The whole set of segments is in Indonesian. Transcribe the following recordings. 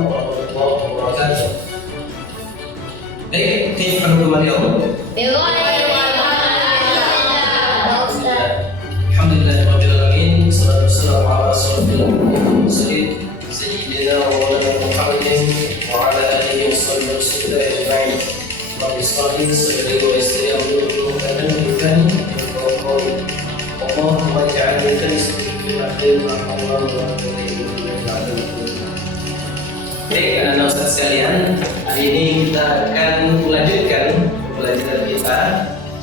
warahmatullahi wabarakatuh. Baik, kaifa halukum al-yawm? Alhamdulillah rabbil alamin, wassalatu wassalamu ala rasulillah sayyidina wa maulana Muhammadin wa ala alihi wa sahbihi wasallam ajma'in. Rabbi shrah li sadri wa yassir li amri wahlul 'uqdatam min lisani yafqahu qawli. Allahumma ij'alni khairan Baik, anak-anak Ustaz sekalian, hari ini kita akan melanjutkan pembelajaran kita.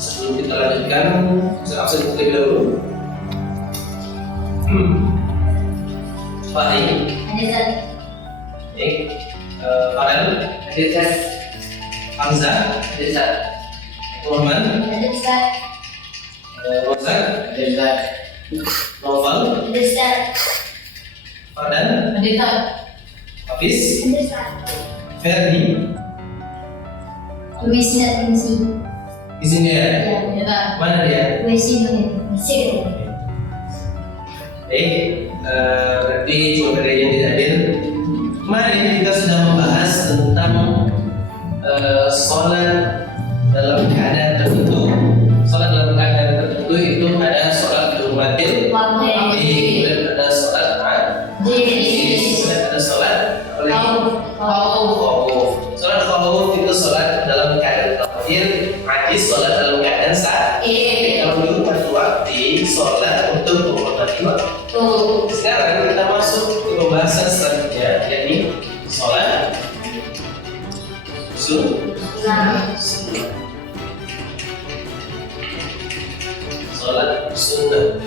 Sebelum kita lanjutkan, saya absen terlebih dahulu. Fahri, baik, Farel, Hamzah, Muhammad, Rozak, Noval, Fardan, Hafiz, Ferdi, di sini ya? Mana dia? Baik, berarti cuma ada yang tidak hadir. Kemarin kita sudah membahas tentang sholat dalam keadaan tertentu. Sholat dalam keadaan tertentu itu ada sholat berummatil, kemudian ada sholat kemudian ada sholat khawuf. Sholat khawuf itu sholat dalam keadaan terakhir, hadis sholat dalam keadaan sakit. Kalau dulu pada waktu sholat untuk menghormati waktu. Sekarang kita masuk ke pembahasan selanjutnya, yakni sholat sunnah. Sholat sunnah.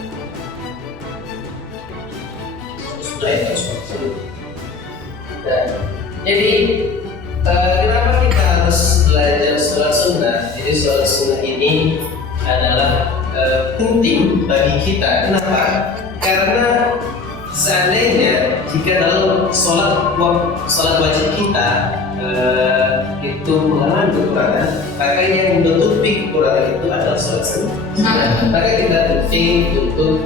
Nah, jadi kenapa kita harus belajar sholat sunnah? Jadi sholat sunnah ini adalah penting bagi kita. Kenapa? Karena seandainya jika dalam sholat wajib kita itu mengalami kekurangan, maka yang menutupi kekurangan itu adalah sholat sunnah. Maka kita penting untuk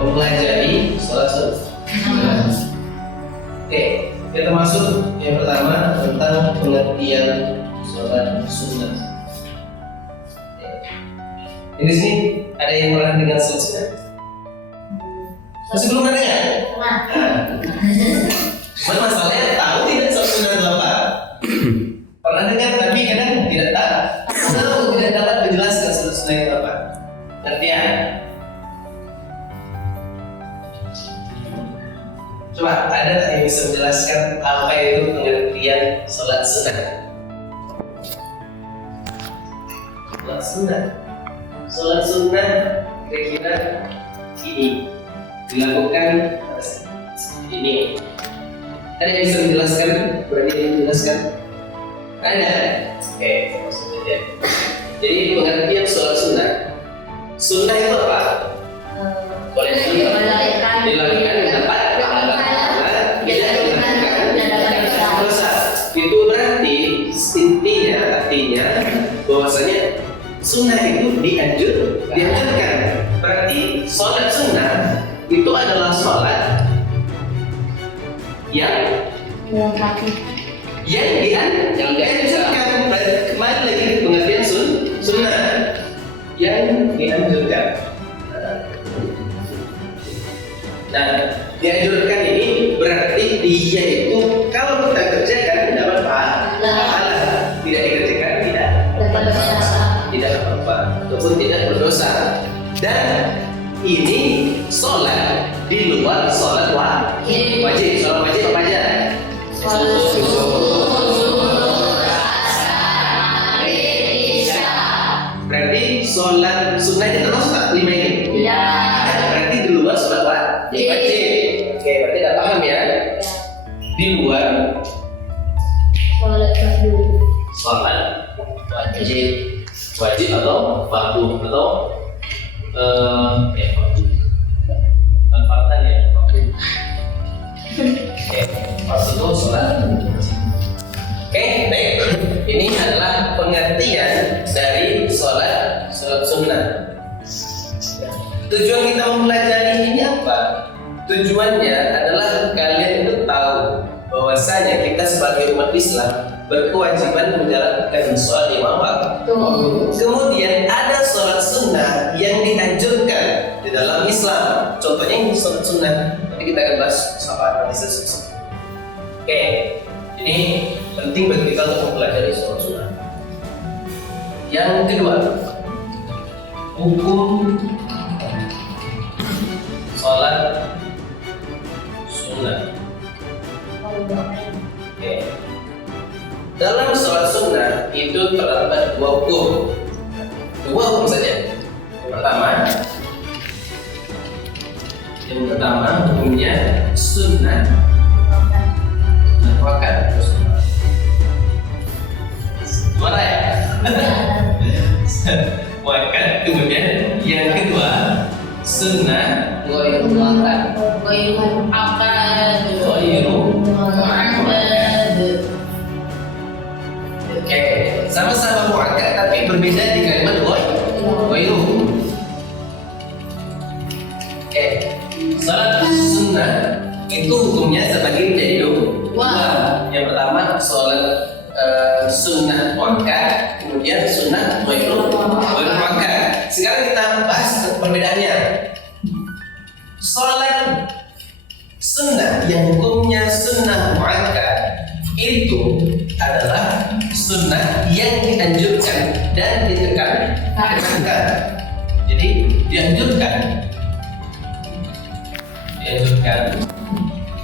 mempelajari sholat sunnah. Oke, kita masuk yang pertama tentang pengertian sholat sunnah. Di sini ada yang pernah dengar sholat sunnah? Masih belum ada ya? Masalahnya tahu tidak sholat sunnah itu apa? Pernah dengar tapi kadang tidak tahu tidak dapat menjelaskan sholat sunnah itu apa. Ngerti ya? Coba ada yang bisa menjelaskan apa itu pengertian sholat sunnah? Sholat sunnah. Sholat sunnah kira-kira ini dilakukan seperti ini. Ada yang bisa menjelaskan? Berani menjelaskan? Ada? Oke, maksudnya. Jadi pengertian sholat sunnah. Sunnah itu apa? Boleh dilakukan di tempat itu berarti intinya artinya bahwasanya sunnah itu dianjurkan. Berarti sholat sunnah itu adalah sholat yang dianjurkan. Kembali lagi pengertian sunnah yang dianjurkan. Nah, dianjurkan ini berarti dia itu kalau kita kerjakan dapat pahala, tidak dikerjakan tidak apa-apa ataupun tidak berdosa. Dan ini sholat di luar sholat wajib. Sholat wajib apa aja? Berarti sholat sunnah itu termasuk tak 5 ini? Iya. Berarti di luar sholat wajib. Oke, berarti tidak paham ya? Di luar sholat wajib atau fardu atau fardan ya. Fardu itu sholat. Oke, baik. Ini adalah pengertian dari sholat sunnah. Tujuan kita mempelajari ini apa? Tujuannya adalah kalian itu tahu bahwasanya biasanya kita sebagai umat Islam berkewajiban menjalankan sholat lima waktu. Kemudian ada sholat sunnah yang dianjurkan di dalam Islam. Contohnya ini sholat sunnah. Nanti kita akan bahas apa itu. Oke, ini penting bagi kita untuk mempelajari sholat sunnah. Yang kedua, hukum sholat sunnah. Oke. Dalam sholat sunnah itu terdapat dua hukum saja. Yang pertama hukumnya sunnah muakkad. Mana ya? Muakkad. Kemudian yang kedua sunnah ghairu muakkad. Oke, sama-sama muakkad tapi berbeda di kalimat ghairu. Oke, salat sunnah itu hukumnya terbagi menjadi dua. Yang pertama salat sunnah muakkad, kemudian sunnah ghairu muakkad. Sekarang kita bahas perbedaannya. Salat sunnah yang hukumnya sunnah muakkad itu adalah sunnah yang dianjurkan dan ditekankan. Jadi dianjurkan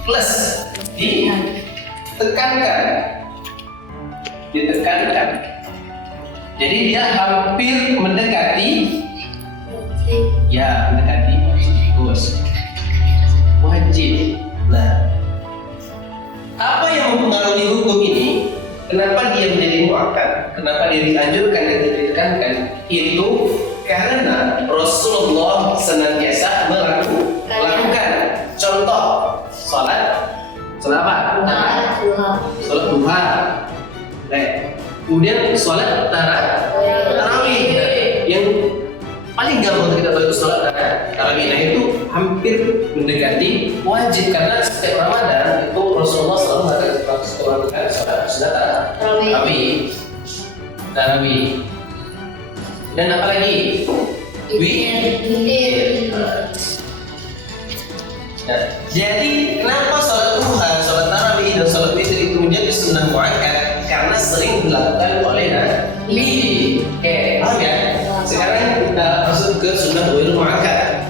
plus ditekankan. Jadi dia hampir mendekati wajib. Nah, apa yang mempengaruhi hukum ini? Kenapa dia menjadi muakkad? Kenapa dia dianjurkan dan ditekankan? Itu karena Rasulullah senantiasa melakukan. Contoh, sholat apa? Sholat duha. Kemudian sholat tarawih. Yang paling gampang kita tahu itu sholat tarawih. Nah itu hampir mendekati wajib karena setiap Ramadan itu Rasulullah selalu melakukan sholat tarawih. Dan apa lagi? Nah, jadi kenapa sholat duha, sholat tarawih dan sholat witir itu menjadi sunnah muakkad? Karena sering dilakukan oleh Nabi. Oke, paham ya? Sekarang kita masuk ke sunnah ghairu muakkad.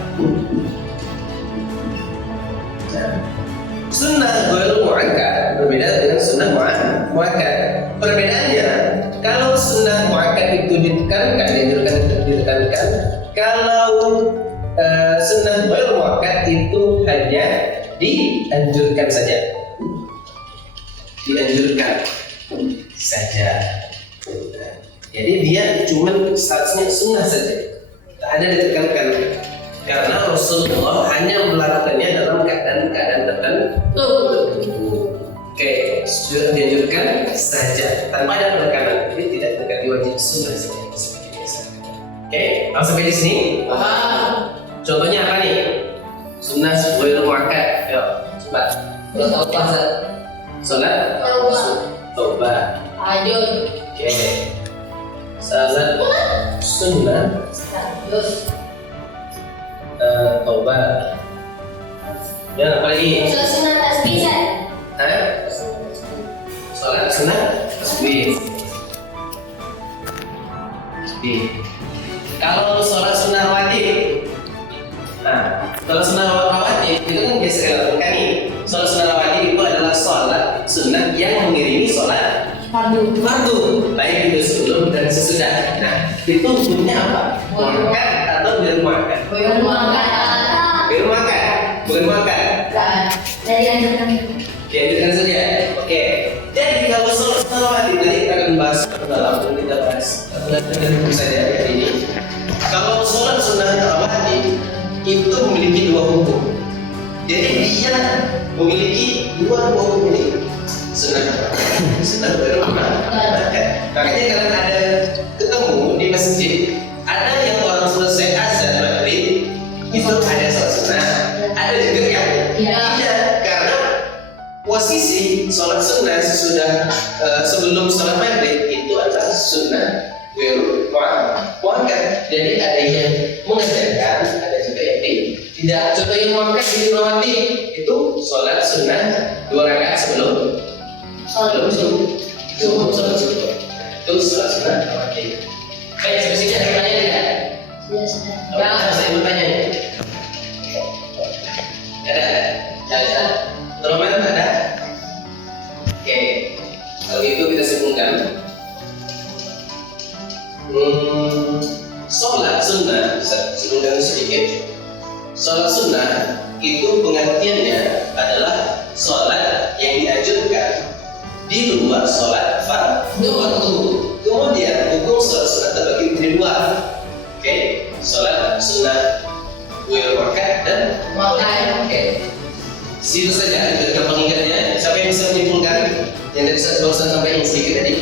Sunnah ghairu muakkad berbeda dengan sunnah muakkad. Perbedaannya, kalau sunnah muakkad itu ditekankan. Kalau sunnah ghairu muakkad itu hanya dianjurkan saja. Jadi dia cuma statusnya sunnah saja, tak ada ditekankan. Karena Rasulullah hanya melakukannya dalam keadaan tertentu. Oke, sudah dianjurkan saja tanpa ada penekanan. Jadi tidak mendekati wajib, sunnah saja seperti biasa. Oke, langsung sampai di sini. Contohnya apa nih? Sunnah ghairu muakkad. Yuk, coba. Salat taubah. Ayo. Oke. Salat sunnah taubah. Dan apa lagi? Salat sunnah tasbih. Salat sunnah tasbih. Kalau salat sunnah rawatib, salat sunnah rawatib itu kan biasa dilakukan nih. Salat sunnah rawatib itu adalah salat sunnah yang mengiringi salat fardu, baik itu sebelum dan sesudah. Nah, itu hukumnya apa? Muakkad atau ghairu muakkad? Ghairu muakkad. Bukan muakkad. Dianjurkan saja. Oke. Jadi kalau salat sunnah rawatib nanti kita akan bahas dalam kita bahas. Kita saja hari ini. Kalau salat sunnah rawatib itu memiliki dua hukum. Jadi dia memiliki dua hukum ini. Sunnah ghairu muakkad. Makanya kalian ada ketemu di masjid, ada yang orang selesai azan maghrib itu ada sholat sunnah, ada juga yang tidak. Karena posisi sholat sunnah sesudah sebelum sholat maghrib itu adalah sunnah wiru muakkad. Jadi ada yang mengajarkan, ada juga yang tidak. Contoh yang muakkad di Rawati itu sholat sunnah 2 rakaat sebelum sholat subuh. Itu sholat sunnah Rawati. Baik, sebesarnya ada pertanyaan tidak? Ya, saya bertanya. Ada. Teroman ada? Oke, kalau itu kita simpulkan. Sholat sunnah, simpulkan sedikit. Sholat sunnah itu pengertiannya adalah sholat yang dianjurkan di luar sholat fardu waktu. Kemudian hukum sholat sunnah terbagi menjadi 2. Oke, sholat sunnah muakkad dan muakkad. Oke. Situ saja, biar gampang ingatnya. Siapa yang bisa menyimpulkan yang dari saya barusan sampaikan sedikit tadi?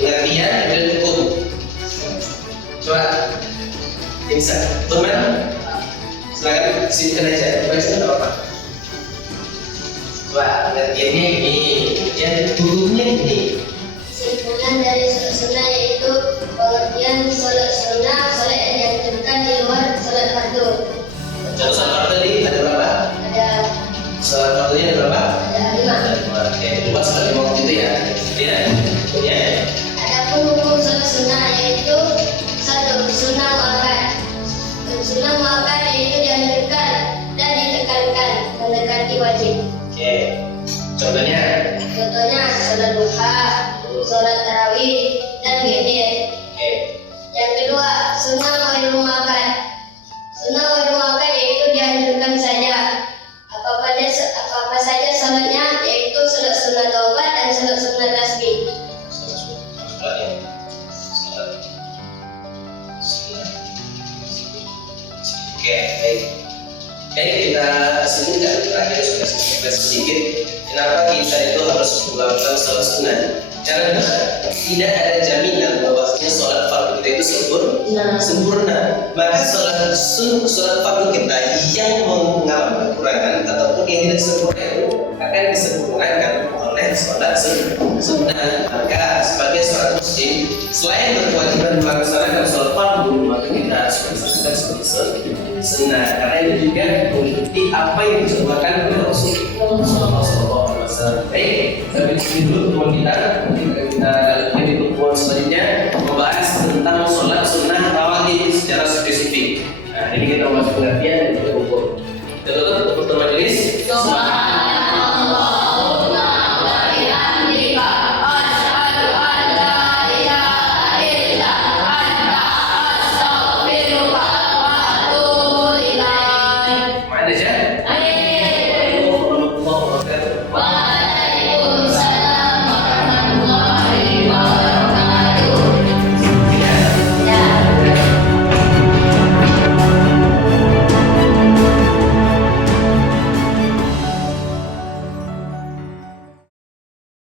Pengertian dan hukum. Coba, yang bisa. Teman, silakan simpan aja. Coba sini apa? Coba, pengertiannya ini, yang hukumnya ini. Kesimpulan dari sholat sunnah yaitu pengertian sholat sunnah, sholat yang dianjurkan di luar sholat fardu. Contoh sholat tadi ada berapa? Ada Sholat fardunya ada berapa? ada 5. Oke, lupa sebagai waktu itu ya. Kemudian Adapun hukum sholat sunnah yaitu 1. Sunnah muakkad. Sunnah muakkad yaitu dianjurkan dan ditekankan mendekati wajib. oke. Contohnya Contohnya sholat duha, sholat tarawih, dan witir. oke. Yang kedua, sunnah ghairu muakkad. Sunnah ghairu muakkad yaitu dianjurkan saja. Apa saja sholatnya, yaitu sholat sunnah taubat dan sholat sunnah tasbih. Oke, baik. Baik, kita sebutkan terakhir sudah sedikit. Kenapa kita itu harus melakukan sholat sunnah? Karena tidak ada jaminan bahwasanya sholat fardu kita itu sempurna. Maka sholat fardu kita yang mengalami kekurangan ataupun yang tidak sempurna itu akan disempurnakan oleh sholat sunnah. Maka sebagai seorang muslim, selain berkewajiban melaksanakan sholat fardu, maka kita harus melaksanakan sebagai sunnah. Karena itu juga mengikuti apa yang dicontohkan oleh Rasulullah SAW. Baik, sampai sini dulu teman kita. Kita lanjutkan di pertemuan selanjutnya membahas tentang sholat sunnah rawatib secara spesifik. Nah, ini kita masuk pengertian dan juga hukum. Kita tutup pertemuan majelis.